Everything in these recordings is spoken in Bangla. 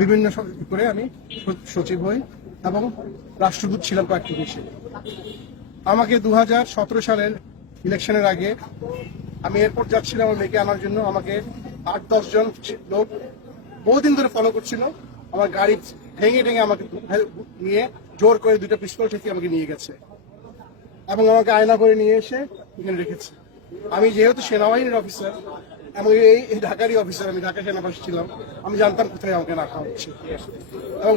বিভিন্ন করে আমি সচিব হই এবং রাষ্ট্রদূত ছিলাম কয়েকটি দেশে। আমাকে 2017 সালের ইলেকশনের আগে আমি এয়ারপোর্ট যাচ্ছিলাম আমার মেয়েকে আনার জন্য। আমাকে 8-10 জন লোক বহুদিন ধরে ফলো করছিল। আমার গাড়ি ভেঙে আমাকে নিয়ে জোর করে 2টা পিস্তল থেকে আমাকে নিয়ে গেছে এবং আমাকে আয়না করে নিয়ে এসে এখানে রেখেছে। আমি যেহেতু সেনাবাহিনীর অফিসার এবং এই ঢাকারই অফিসার, আমি ঢাকা সেনাবাসী ছিলাম, আমি জানতাম কোথায় আমাকে রাখা হচ্ছে এবং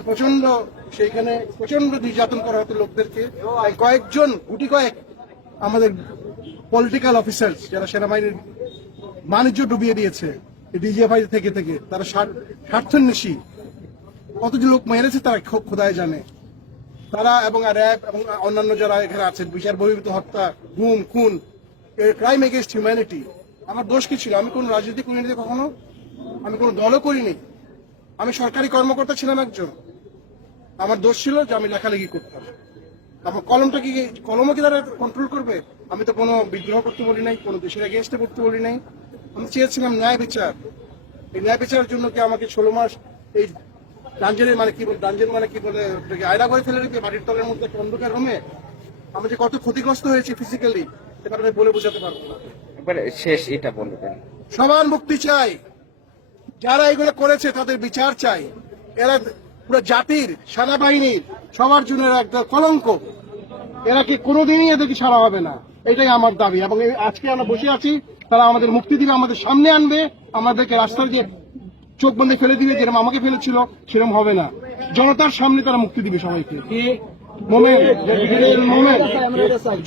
সেইখানে প্রচন্ড নির্যাতন করা হতো লোকদেরকে। কয়েকজন গুটি কয়েক আমাদের পলিটিক্যাল অফিসার যারা সেনাবাহিনীর বাণিজ্য ডুবিয়ে দিয়েছে ডিজিএফআই থেকে তারা স্বার্থান্বেষী কতজন লোক মেরেছে তারা খোদায় জানে। তারা এবং র্যাব এবং অন্যান্য যারা এখানে আছেন, বিচার বহির্ভূত হত্যা, গুম, খুন, ক্রাইম এগেইনস্ট হিউম্যানিটি। আমার দোষ কি ছিল? আমি কোন রাজনীতি করিনি কখনো, আমি কোন দলও করিনি, আমি সরকারি কর্মকর্তা ছিলাম একজন। আমার দোষ ছিল যে আমি লেখালেখি করতাম। আমার কলমও কি তারা কন্ট্রোল করবে? আমি তো কোনো বিদ্রোহ করতে বলি নাই, কোনো দেশের এগেইনস্টে করতে বলি নাই। আমি চেয়েছিলাম ন্যায় বিচার। এই ন্যায় বিচারের জন্য কি আমাকে 16 মাস এই ডাঞ্জেনের ডাঞ্জেন মানে কি বলে আয়না করে ফেলে রেখে মাটির তলের মধ্যে একটা অন্ধকার রুমে আমি যে কত ক্ষতিগ্রস্ত হয়েছি ফিজিক্যালি, সেটা আমি বলে বোঝাতে পারবো না। শেষ এটা বলবেন, সবার মুক্তি চাই, যারা এগুলো করেছে তাদের বিচার চাই। এরা পুরো জাতির, সেনাবাহিনীর সবার জন্য একটা কলঙ্ক। এরা কি কোনোদিনই এদেরকে ছাড়া হবে না, এটাই আমার দাবি। এবং আজকে আমরা বসে আছি, তারা আমাদের মুক্তি দিবে, আমাদের সামনে আনবে, আমাদেরকে রাস্তার যে চোখ বন্ধে ফেলে দিবে, যেরকম আমাকে ফেলেছিল সেরকম হবে না। জনতার সামনে তারা মুক্তি দিবে সবাইকে।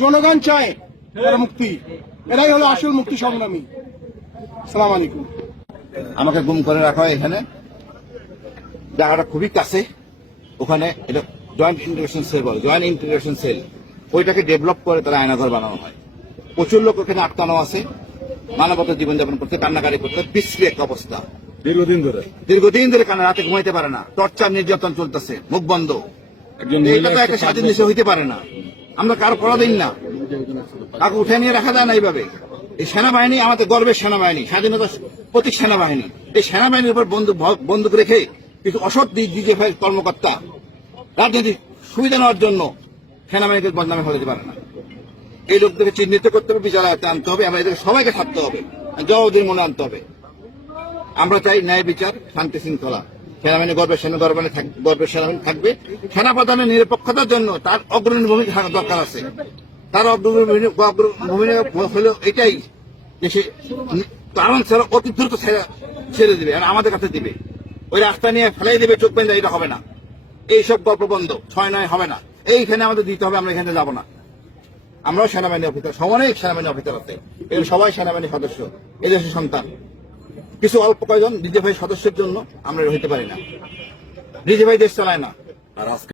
জনগণ চায় তারা মুক্তি, এরাই হলো আসল মুক্তি সংগ্রামী। আসসালামু আলাইকুম। আমাকে গুম করে রাখা হয় এখানে, জায়গাটা খুবই কাছে। ওখানে এটা জয়েন্ট ইন্টিগ্রেশন সেল বলে, জয়েন্ট ইন্টিগ্রেশন সেল, ওইটাকে ডেভেলপ করে তারা আয়নাঘর বানানো হয়। প্রচুর লোক ওখানে আটকানো আছে, মানবতা জীবনযাপন করতে, কান্নাকাটি করতে, বিশ্রী একটা অবস্থা। দীর্ঘদিন ধরে কান্না, রাতে ঘুমাইতে পারে না, টর্চার নির্যাতন চলতেছে, মুখ বন্ধ। এটা তো একটা স্বাধীন দেশে হইতে পারে না। আমরা কারো করা দিন না, কাউকে উঠে নিয়ে রাখা যায় না এইভাবে। এই সেনাবাহিনী আমাদের গর্বের সেনাবাহিনী, স্বাধীনতার প্রতীক সেনাবাহিনী। এই সেনাবাহিনীর উপর বন্দুক রেখে কিছু অসৎ ডিজিএফআই কর্মকর্তা রাজনৈতিক সুবিধা নেওয়ার জন্য সেনাবাহিনীকে বদনামে ফেলাতে পারে না। এই লোকদেরকে চিহ্নিত করতে হবে, বিচার আনতে হবে, আমরা এদের সবাইকে থাকতে হবে, জবাবদিহির মনে আনতে হবে। আমরা চাই ন্যায় বিচার, শান্তি শৃঙ্খলা। সেনাবাহিনী গর্বের সেনাবাহিনী থাকবে। সেনাপ্রধানের নিরপেক্ষতার জন্য তার অগ্রণী ভূমিকা থাকা দরকার আছে। তার ভূমিকা হলো এটাই যে সে কারণ ছাড়া অতি দ্রুত ছেড়ে দিবে আর আমাদের কাছে দিবে। ওই রাস্তা নিয়ে ফেলাই দিবে, চোখ বেঁধে, এটা হবে না। এইসব গল্প বন্ধ, 6-9 হবে না। এইখানে আমাদের দিতে হবে, আমরা এখানে যাব না। আমরাও সেনাবাহিনী অফিসার, অনেক সেনাবাহিনী অফিসার আছে, এগুলো সবাই সেনাবাহিনীর সদস্য, এই দেশের সন্তান। কিছু অল্প কয়েকজন ডিজিএফআই সদস্যের জন্য আমরা হইতে পারি না। ডিজিএফআই দেশ চালায় না।